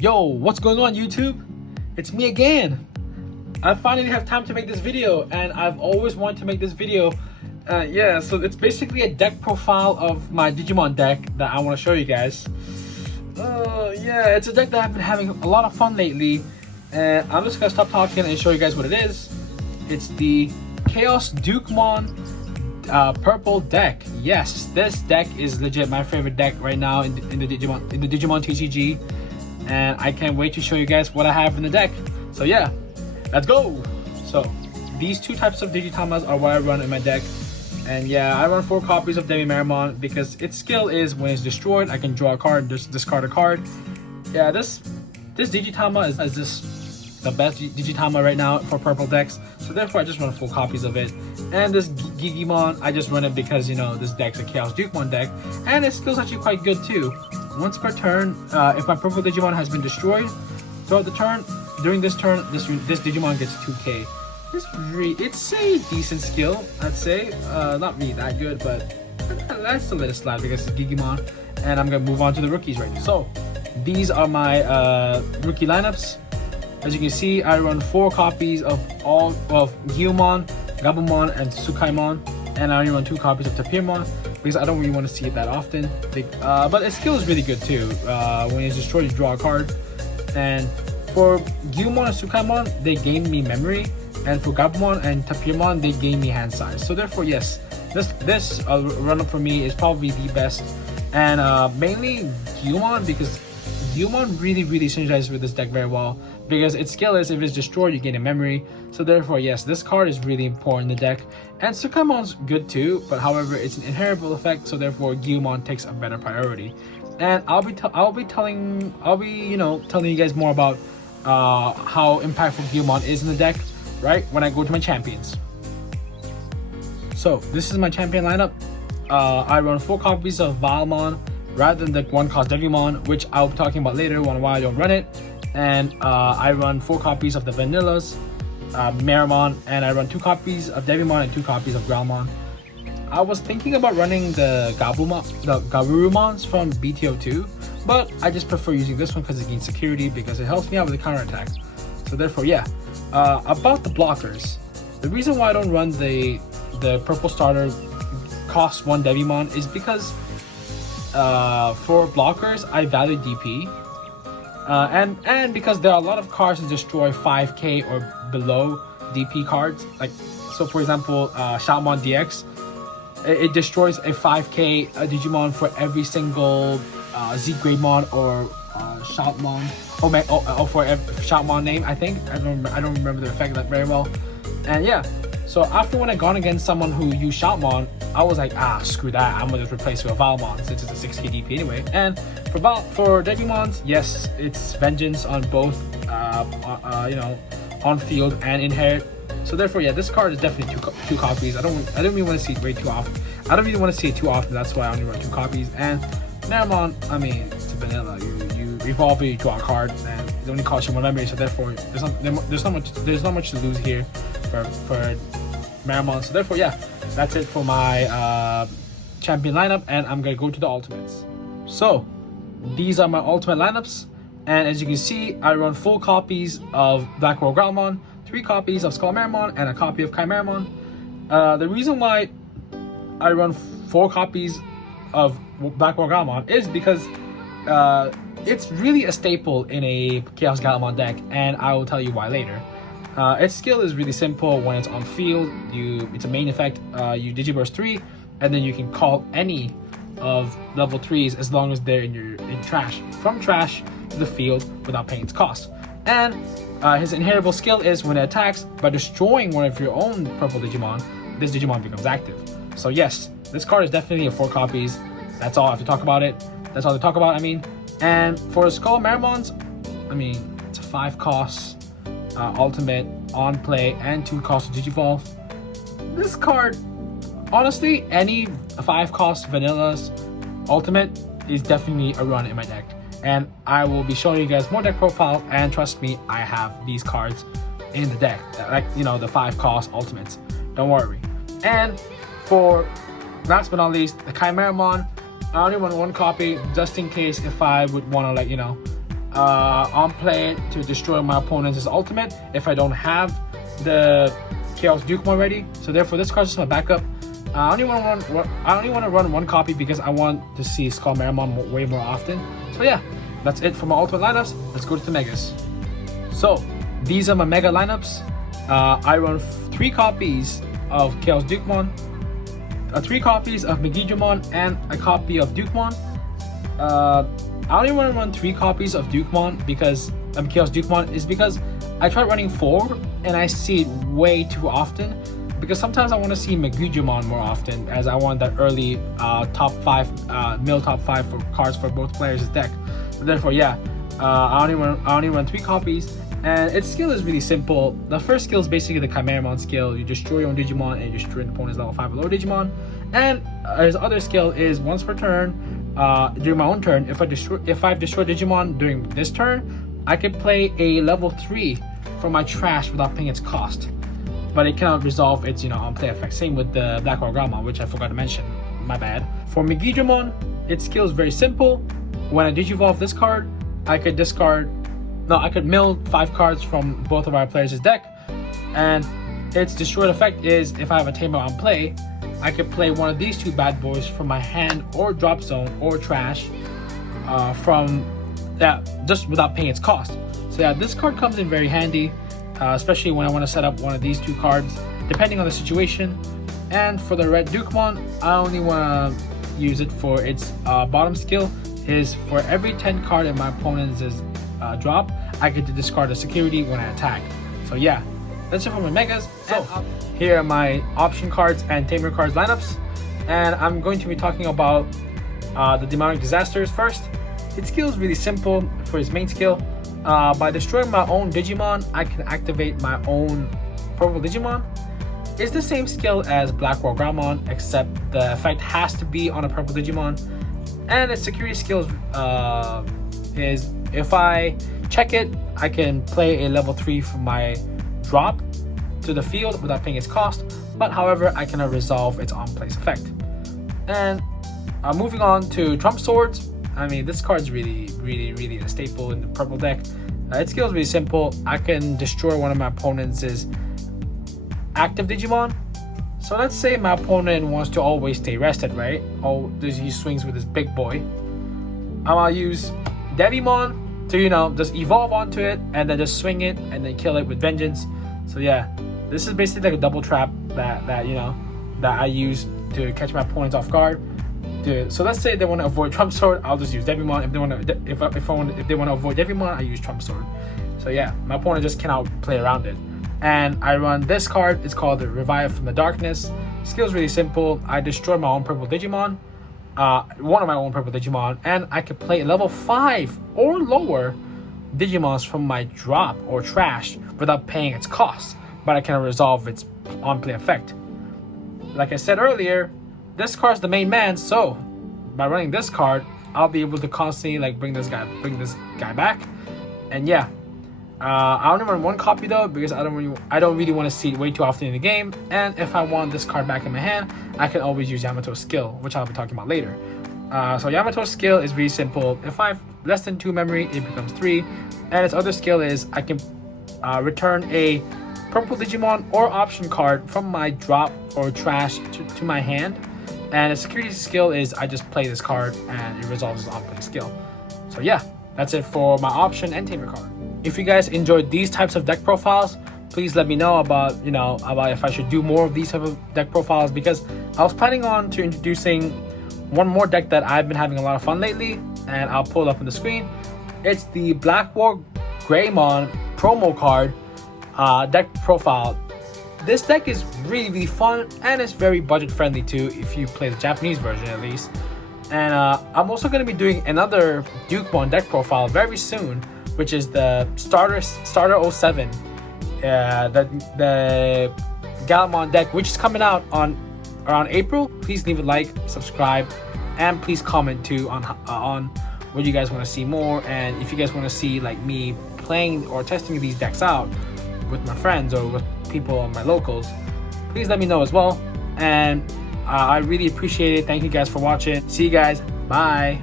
Yo, what's going on YouTube? It's me again. I finally have time to make this video and I've always wanted to make this video. Yeah, so it's basically a deck profile of my Digimon deck that I want to show you guys. Yeah, it's a deck that I've been having a lot of fun lately, and I'm just gonna stop talking and show you guys what it is. It's the Chaosdukemon purple deck. Yes, this deck is legit my favorite deck right now in the Digimon TCG, and I can't wait to show you guys what I have in the deck. So yeah, let's go. So these two types of Digitamas are what I run in my deck, and yeah, I run 4 copies of Digimon because its skill is when it's destroyed, I can draw a card, just discard a card. Yeah, this Digitama is just the best Digitama right now for purple decks, so therefore I just run 4 copies of it. And this Digimon, I just run it because, you know, this deck's a Chaosdukemon deck, and its skill's actually quite good too. Once per turn, if my purple Digimon has been destroyed throughout the turn, during this turn, this Digimon gets 2k. It's a decent skill, I'd say. Not really that good, but I still let it slide because it's Digimon. And I'm gonna move on to the rookies right now. So these are my rookie lineups. As you can see, I run 4 copies of all of Digimon, Gabumon, and Tsukaimon, and I only run 2 copies of Tapirmon because I don't really want to see it that often. But its skill is really good too. When it's destroyed, you draw a card. And for Digimon and Tsukaimon, they gain me memory, and for Gabumon and Tapirmon, they gain me hand size. So therefore, yes, this run up for me is probably the best, and mainly Digimon, because Digimon really synergizes with this deck very well, because its skill is if it's destroyed, you gain a memory. So therefore, yes, this card is really important in the deck. And Tsukaimon's good too, but however, it's an inheritable effect, so therefore Digimon takes a better priority. And I'll be telling you guys more about how impactful Digimon is in the deck, right, when I go to my champions. So this is my champion lineup. I run 4 copies of Valmon rather than the 1-cost Devimon, which I'll be talking about later why I don't run it. And I run 4 copies of the Vanillas, Meramon, and I run 2 copies of Devimon and 2 copies of Growlmon. I was thinking about running the Gabumons from BTO2, but I just prefer using this one because it gains security, because it helps me out with the counter attack. So therefore, yeah. About the blockers, the reason why I don't run the purple starter cost 1 Devimon is because for blockers I value DP, and because there are a lot of cards that destroy 5k or below DP cards. Like, so for example, Shoutmon DX, it destroys a 5k Digimon for every single Z-Grademon or Shoutmon, or for every Shoutmon name. I think I don't remember the effect that very well. And yeah, so after when I gone against someone who used Shoutmon, I was like, screw that, I'm gonna just replace it with Valmon since it's a 6k DP anyway. And for Digimons, yes, it's vengeance on both on field and inherit. So therefore, yeah, this card is definitely two copies. I don't really want to see it way too often. I don't really want to see it too often. That's why I only run 2 copies. And Meramon, I mean, it's a vanilla. You evolve it, you draw a card, and it only costs you 1 memory. So therefore, there's not much to lose here for Meramon. So therefore, yeah, that's it for my champion lineup, and I'm gonna go to the ultimates. So these are my ultimate lineups, and as you can see, I run 4 copies of Black World Growlmon, 3 copies of Skull Meramon, and a copy of Chimeramon. The reason why I run 4 copies of Black World Growlmon is because it's really a staple in a Chaos Galmon deck, and I will tell you why later. Its skill is really simple. When it's on field, it's a main effect. You Digiburst 3, and then you can call any of level 3s as long as they're in trash, from trash to the field without paying its cost. And his inheritable skill is when it attacks by destroying one of your own purple Digimon, this Digimon becomes active. So yes, this card is definitely a 4 copies. That's all I have to talk about it. That's all to talk about, I mean. And for Skull Meramons, I mean, it's a 5 cost ultimate on play and 2 cost to Digivolve. This card, honestly, any 5 cost Vanilla's ultimate is definitely a run in my deck. And I will be showing you guys more deck profiles, and trust me, I have these cards in the deck, like, you know, the 5 cost ultimates. Don't worry. And for last but not least, the Chimeramon, I only want 1 copy just in case if I would want to, like, you know, on play to destroy my opponent's ultimate if I don't have the Chaosdukemon ready. So therefore, this card's just my backup. I only want to run one copy because I want to see Skull Marimon way more often. So yeah, that's it for my ultimate lineups. Let's go to the megas. So these are my mega lineups. I run 3 copies of Chaosdukemon, 3 copies of Digimon, and a copy of Dukemon. I only want to run 3 copies of Dukemon because Chaosdukemon is because I tried running 4 and I see it way too often. Because sometimes I want to see Digimon more often, as I want that early top 5, middle top 5 for cards for both players' deck. So therefore, yeah, I only run 3 copies, and its skill is really simple. The first skill is basically the Chimeramon skill. You destroy your own Digimon and you destroy an opponent's level 5 or lower Digimon. And his other skill is once per turn, during my own turn, if I've destroyed Digimon during this turn, I can play a level 3 from my trash without paying its cost. But it cannot resolve its, on play effect. Same with the Black Orgama, which I forgot to mention. My bad. For Digimon, its skill is very simple. When I digivolve this card, I could mill 5 cards from both of our players' deck. And its destroyed effect is if I have a Tamer on play, I could play one of these 2 bad boys from my hand or drop zone or trash just without paying its cost. So yeah, this card comes in very handy. Especially when I want to set up one of these 2 cards, depending on the situation. And for the red Dukemon, I only want to use it for its bottom skill. Is for every 10 card in my opponent's drop, I get to discard a security when I attack. So yeah, that's it for my megas. So here are my option cards and tamer cards lineups, and I'm going to be talking about the demonic disasters first. Its skill is really simple. For its main skill, by destroying my own Digimon, I can activate my own purple Digimon. It's the same skill as Black Orgramon, except the effect has to be on a purple Digimon. And its security skills is if I check it, I can play a level 3 from my drop to the field without paying its cost. But however, I cannot resolve its on-place effect. And moving on to Trump Swords. I mean, this card's really a staple in the purple deck. Its skill is really simple. I can destroy one of my opponent's active Digimon. So let's say my opponent wants to always stay rested, right? He swings with his big boy. I'm gonna use Devimon to, just evolve onto it and then just swing it and then kill it with vengeance. So yeah, this is basically like a double trap that I use to catch my opponents off guard. So let's say they want to avoid Trump Sword, I'll just use Devimon. If they want to avoid Devimon, I use Trump Sword. So yeah, my opponent just cannot play around it. And I run this card. It's called the Revive from the Darkness. Skill's really simple. I destroy my own purple Digimon, one of my own purple Digimon, and I can play level 5 or lower Digimons from my drop or trash without paying its cost. But I can resolve its on-play effect. Like I said earlier, this card's the main man, so by running this card, I'll be able to constantly bring this guy back. And yeah, I only run 1 copy though because I don't really want to see it way too often in the game. And if I want this card back in my hand, I can always use Yamato's skill, which I'll be talking about later. So Yamato's skill is really simple. If I have less than 2 memory, it becomes 3, and its other skill is I can return a purple Digimon or option card from my drop or trash to my hand. And its security skill is I just play this card and it resolves its on-play skill. So yeah, that's it for my option and tamer card. If you guys enjoyed these types of deck profiles, please let me know about if I should do more of these type of deck profiles, because I was planning on to introducing one more deck that I've been having a lot of fun lately, and I'll pull it up on the screen. It's the Black Orgramon promo card deck profile. This deck is really fun, and it's very budget friendly too if you play the Japanese version at least. And I'm also going to be doing another Dukemon deck profile very soon, which is the starter 07, the Galmon deck, which is coming out on around April. Please leave a like, subscribe, and please comment too on what you guys want to see more, and if you guys want to see me playing or testing these decks out with my friends or with people on my locals, please let me know as well. And I really appreciate it. Thank you guys for watching. See you guys. Bye.